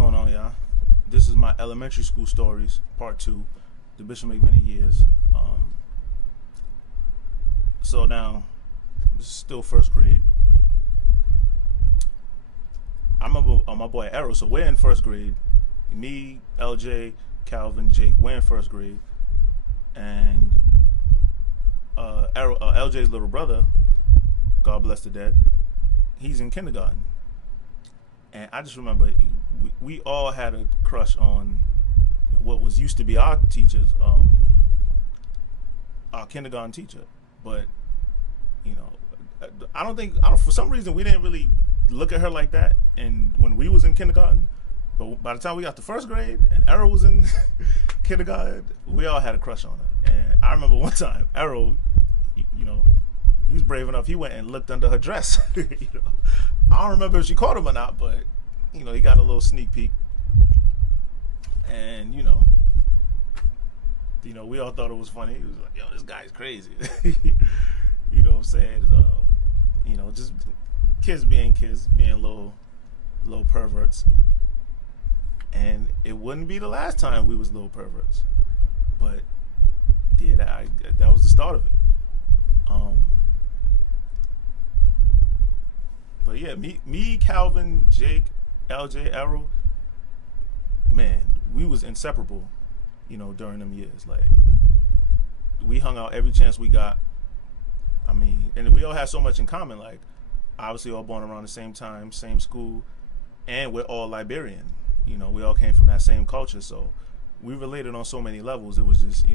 going on, y'all? This is my elementary school stories, part two, the Bishop McVinney years. So now, this is still first grade. I remember my boy Arrow, so we're in first grade. Me, LJ, Calvin, Jake, we're in first grade. And LJ's little brother, God bless the dead, he's in kindergarten. And I just remember we all had a crush on what was used to be our teachers, our kindergarten teacher. But, I don't, for some reason, we didn't really look at her like that. And when we was in kindergarten, but by the time we got to first grade and Arrow was in kindergarten, we all had a crush on her. And I remember one time, Arrow, he was brave enough. He went and looked under her dress. I don't remember if she caught him or not, but he got a little sneak peek. And we all thought it was funny. He was like, "Yo, this guy's crazy." You know what I'm saying? Just kids being little perverts. And it wouldn't be the last time we was little perverts, but yeah, that was the start of it. But yeah, me, Calvin, Jake, LJ, Arrow, man, we was inseparable, during them years. Like, we hung out every chance we got. I mean, and we all had so much in common. Like, obviously all born around the same time, same school, and we're all Liberian. We all came from that same culture, so we related on so many levels. It was just,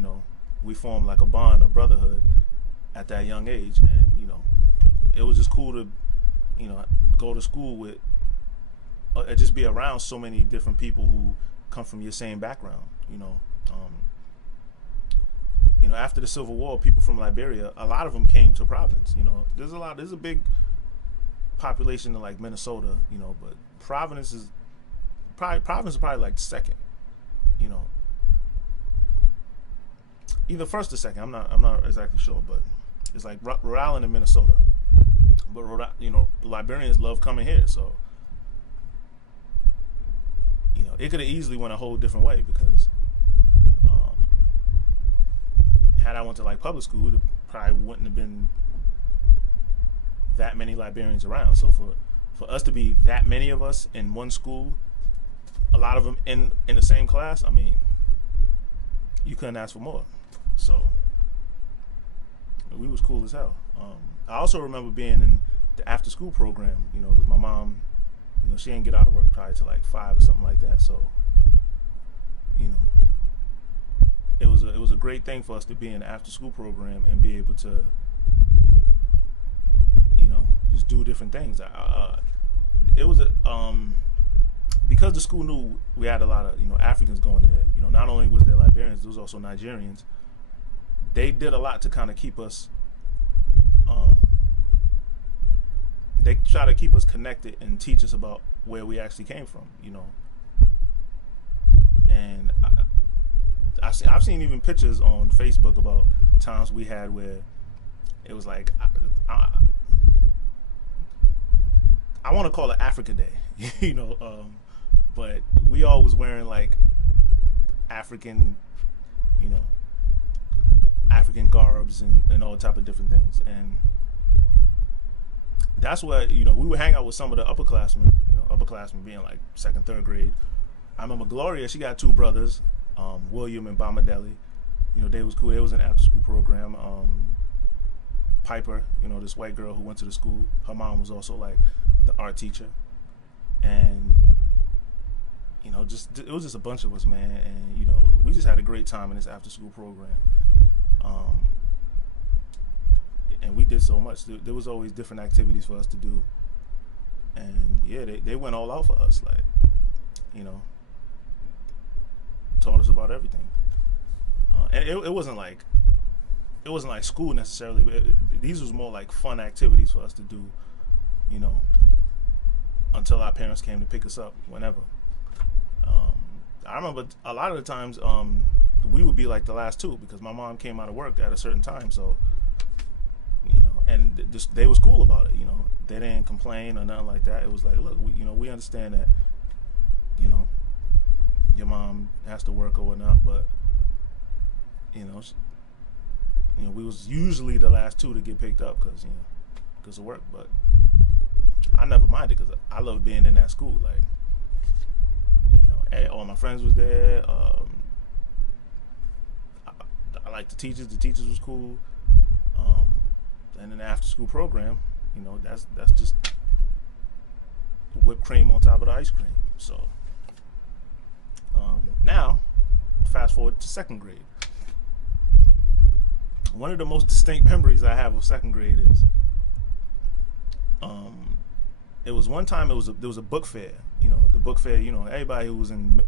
we formed like a bond, a brotherhood at that young age. And, it was just cool to, go to school with, just be around so many different people who come from your same background. After the Civil War, people from Liberia, a lot of them came to Providence. There's a big population in like Minnesota, but Providence is probably like second, either first or second. I'm not exactly sure, but it's like Rhode Island and Minnesota. But Liberians love coming here, so it could have easily went a whole different way, because had I went to like public school, there probably wouldn't have been that many Liberians around. So for us to be that many of us in one school, a lot of them in the same class, I mean, you couldn't ask for more. So we was cool as hell. I also remember being in the after school program, because my mom, she didn't get out of work probably till like 5 or something like that. So, it was a great thing for us to be in the after school program and be able to, just do different things. It was because the school knew we had a lot of Africans going there. Not only was there Liberians, there was also Nigerians. They did a lot to kind of keep us. They try to keep us connected and teach us about where we actually came from, And I've seen even pictures on Facebook about times we had where it was like, I want to call it Africa Day, but we all was wearing like African, African garbs and all type of different things. And that's where, we would hang out with some of the upperclassmen, upperclassmen being like second, third grade. I remember Gloria, she got 2 brothers, William and Bamadeli. They was cool. They was in the after school program. Piper, this white girl who went to the school, her mom was also like the art teacher. And, it was just a bunch of us, man. And, we just had a great time in this after school program. And we did so much. There was always different activities for us to do. And yeah, they went all out for us, like, taught us about everything. And it wasn't like school necessarily, but these was more like fun activities for us to do, until our parents came to pick us up whenever. I remember a lot of the times we would be like the last 2 because my mom came out of work at a certain time, so and they was cool about it. They didn't complain or nothing like that. It was like, look, we understand that, your mom has to work or whatnot, but you know, we was usually the last two to get picked up because of work. But I never minded because I love being in that school. Like, all my friends was there. I liked the teachers. The teachers was cool. And then the after school program, that's just whipped cream on top of the ice cream. So now, fast forward to second grade. One of the most distinct memories I have of second grade is, it was one time there was a book fair. The book fair. Everybody who was in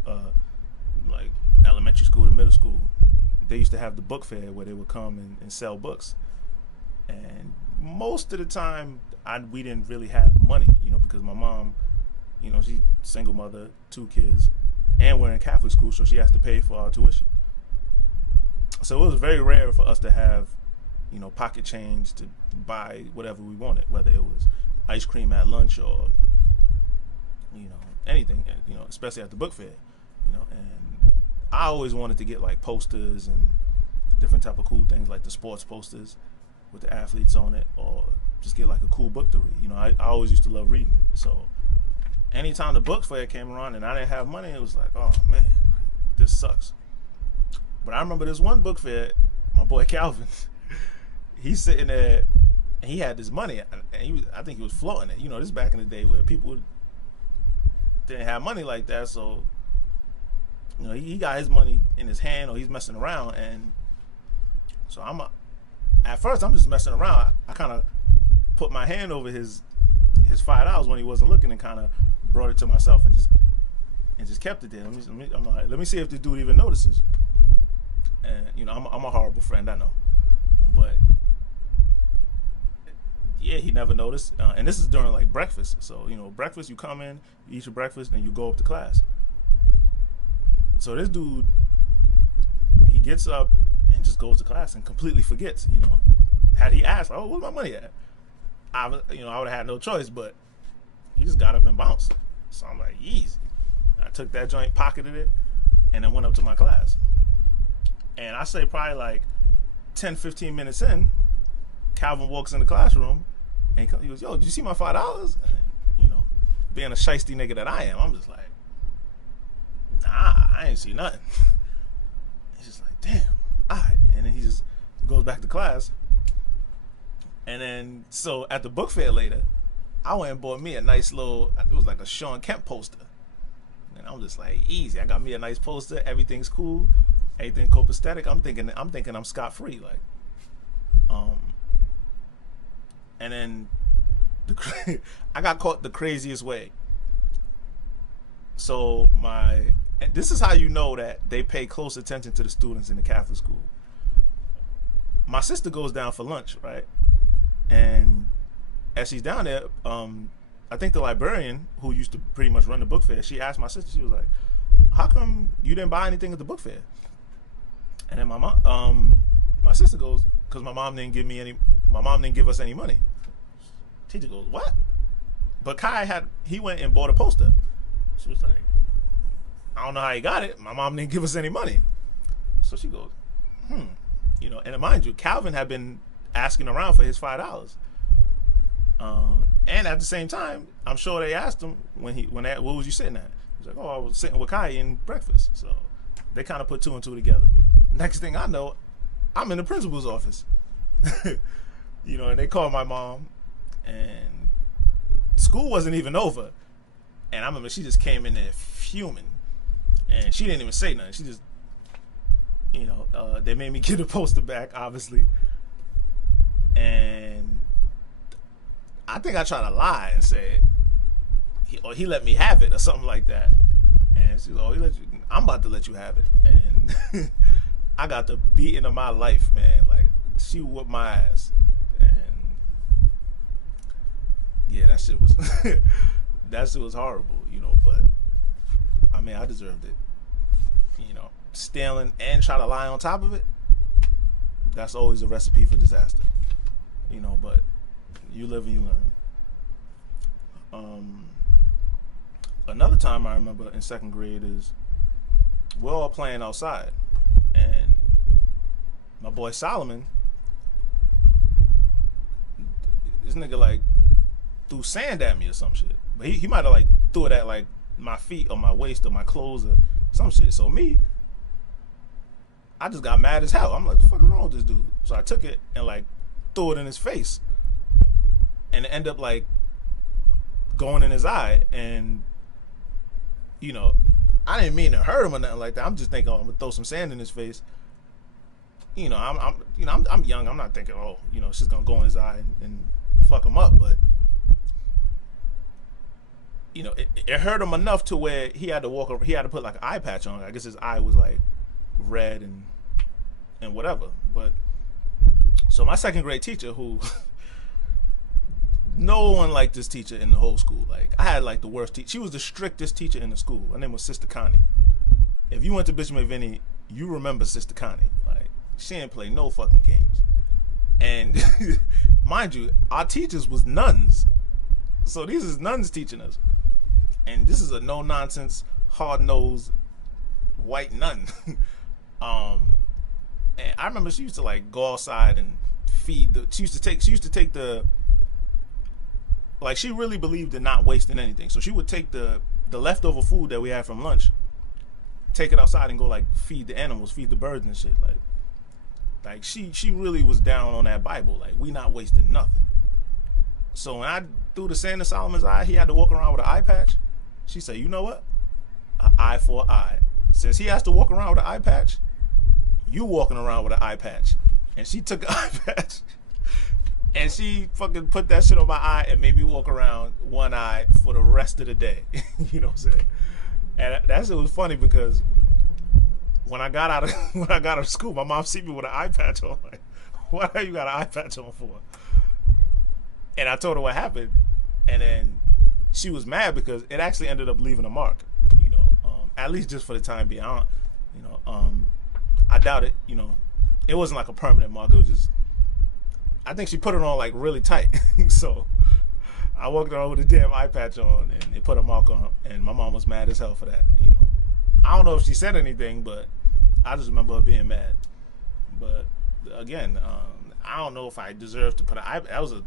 like elementary school to middle school, they used to have the book fair where they would come and sell books. And most of the time, we didn't really have money, because my mom, she's single mother, 2 kids, and we're in Catholic school, so she has to pay for our tuition. So it was very rare for us to have, pocket change to buy whatever we wanted, whether it was ice cream at lunch or, anything, especially at the book fair, and I always wanted to get like posters and different type of cool things, like the sports posters with the athletes on it, or just get like a cool book to read. I always used to love reading. So anytime the book fair came around and I didn't have money, it was like, oh man, this sucks. But I remember this one book fair, my boy Calvin, he's sitting there and he had this money, and I think he was flaunting it. This is back in the day where people didn't have money like that, so he got his money in his hand, or he's messing around. And so at first I'm just messing around. I kind of put my hand over his $5 when he wasn't looking, and kind of brought it to myself and just kept it there. I'm like, let me see if this dude even notices. And I'm a horrible friend, I know, but yeah, he never noticed. And this is during like breakfast. So breakfast, you come in, you eat your breakfast, and you go up to class. So this dude, he gets up and just goes to class and completely forgets. Had he asked, oh, where's my money at? I would have had no choice, but he just got up and bounced. So I'm like, easy. I took that joint, pocketed it, and then went up to my class. And I say probably like 10, 15 minutes in, Calvin walks in the classroom, and he goes, yo, did you see my $5? And, being a shiesty nigga that I am, I'm just like, nah, I ain't see nothing. He's just like, damn, all right. And then he just goes back to class. And then, so at the book fair later, I went and bought me a nice little, it was like a Sean Kemp poster. And I'm just like, easy. I got me a nice poster. Everything's cool. Everything copacetic. I'm thinking I'm scot-free. Like, and then I got caught the craziest way. So and this is how you know that they pay close attention to the students in the Catholic school. My sister goes down for lunch, right? And as she's down there, I think the librarian who used to pretty much run the book fair, she asked my sister, she was like, how come you didn't buy anything at the book fair? And then my sister goes, because my mom didn't give us any money. Teacher goes, what? But Kai he went and bought a poster. She was like, I don't know how he got it. My mom didn't give us any money. So she goes, and mind you, Calvin had been asking around for his $5. And at the same time, I'm sure they asked him what was you sitting at? He's like, oh, I was sitting with Kai eating breakfast. So they kind of put 2 and 2 together. Next thing I know, I'm in the principal's office. And they called my mom, and school wasn't even over. And I remember she just came in there fuming, and she didn't even say nothing. She just, they made me get a poster back, obviously. And I think I tried to lie and say, he let me have it or something like that. And she's like, I'm about to let you have it. And I got the beating of my life, man. Like, she whooped my ass. And yeah, that shit was horrible, but I mean, I deserved it. Stealing and try to lie on top of it, that's always a recipe for disaster. But you live and you learn. Another time I remember in second grade is we're all playing outside, and my boy Solomon, this nigga like threw sand at me or some shit. But he might have like threw it at like my feet or my waist or my clothes or some shit. So me, I just got mad as hell. I'm like, the fuck is wrong with this dude? So I took it and like threw it in his face, and it ended up like going in his eye. And you know, I didn't mean to hurt him or nothing like that. I'm just thinking, oh, I'm gonna throw some sand in his face. You know, I'm young. I'm not thinking, oh, you know, it's just gonna go in his eye and fuck him up. But you know, it hurt him enough to where he had to walk over. He had to put like an eye patch on. I guess his eye was like red and whatever. But so my second grade teacher, who no one liked this teacher in the whole school. Like I had like the worst teacher. She was the strictest teacher in the school. Her name was Sister Connie. If you went to Bishop McVinney, you remember Sister Connie. Like she didn't play no fucking games. And mind you, our teachers was nuns. So these is nuns teaching us. And this is a no nonsense, hard nosed white nun. And I remember she used to like go outside and feed the. She used to take the. Like she really believed in not wasting anything, so she would take the leftover food that we had from lunch, take it outside and go like feed the animals, feed the birds and shit. Like she really was down on that Bible. Like we not wasting nothing. So when I threw the sand in Solomon's eye, he had to walk around with an eye patch. She said, you know what? An eye for an eye. Since he has to walk around with an eye patch, you walking around with an eye patch. And she took an eye patch and she fucking put that shit on my eye and made me walk around one eye for the rest of the day. You know what I'm saying? And that shit was funny because when I got out of school, my mom see me with an eye patch on. Like, what the hell you got an eye patch on for? And I told her what happened, and then she was mad because it actually ended up leaving a mark. You know, at least just for the time being. I doubt it. You know, it wasn't like a permanent mark. It was just, I think she put it on like really tight. So I walked around with a damn eye patch on, and it put a mark on her. And my mom was mad as hell for that. You know, I don't know if she said anything, but I just remember her being mad. But again, I don't know if I deserved to put that was a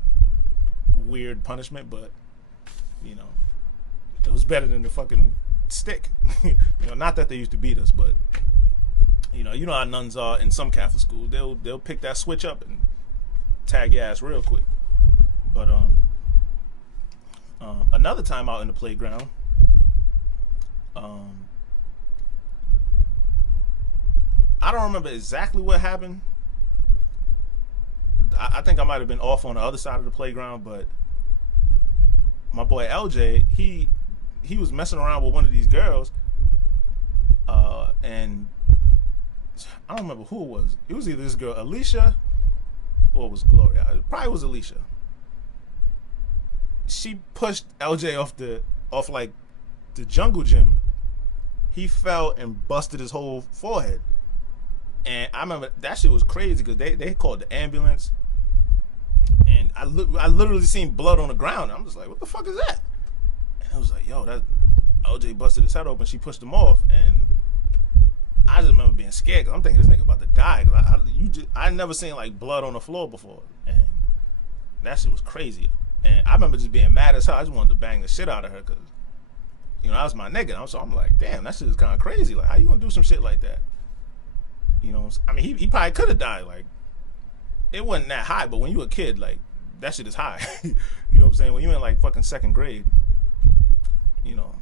weird punishment, but you know, it was better than the fucking stick. You know, not that they used to beat us, but you know how nuns are in some Catholic schools. They'll pick that switch up and tag your ass real quick. But another time out in the playground, I don't remember exactly what happened. I think I might have been off on the other side of the playground, but my boy LJ, he was messing around with one of these girls, and I don't remember who it was. It was either this girl Alicia or it was Gloria. It probably was Alicia. She pushed LJ off like the jungle gym. He fell and busted his whole forehead. And I remember that shit was crazy because they called the ambulance. And I literally seen blood on the ground. I'm just like, what the fuck is that? And I was like, yo, that LJ busted his head open. She pushed him off. And I just remember being scared because I'm thinking this nigga about to die. Cause I never seen like blood on the floor before. And that shit was crazy. And I remember just being mad as hell. I just wanted to bang the shit out of her because, you know, that was my nigga. So I'm like, damn, that shit is kind of crazy. Like, how you gonna do some shit like that? You know, I mean, he probably could have died. Like, it wasn't that high, but when you a kid, like, that shit is high. You know what I'm saying? When you in like fucking second grade, you know,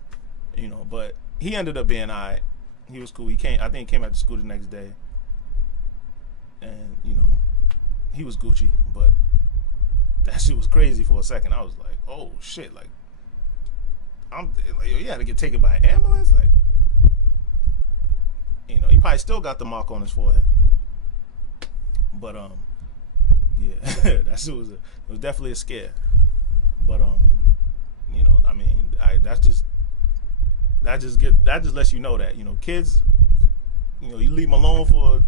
but he ended up being alright. He was cool. I think he came out to school the next day, and you know, he was Gucci. But that shit was crazy for a second. I was like, oh shit, like, you had to get taken by an ambulance, like. You know, he probably still got the mark on his forehead. But yeah, that shit it was definitely a scare. But you know, I mean, that just lets you know that, you know, kids, you know, you leave them alone for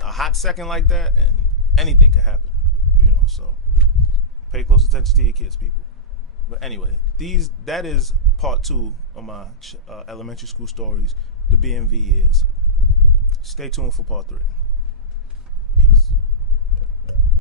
a hot second like that, and anything can happen. You know, so pay close attention to your kids, people. But anyway, that is part 2 of my elementary school stories. The BMV years. Stay tuned for part 3.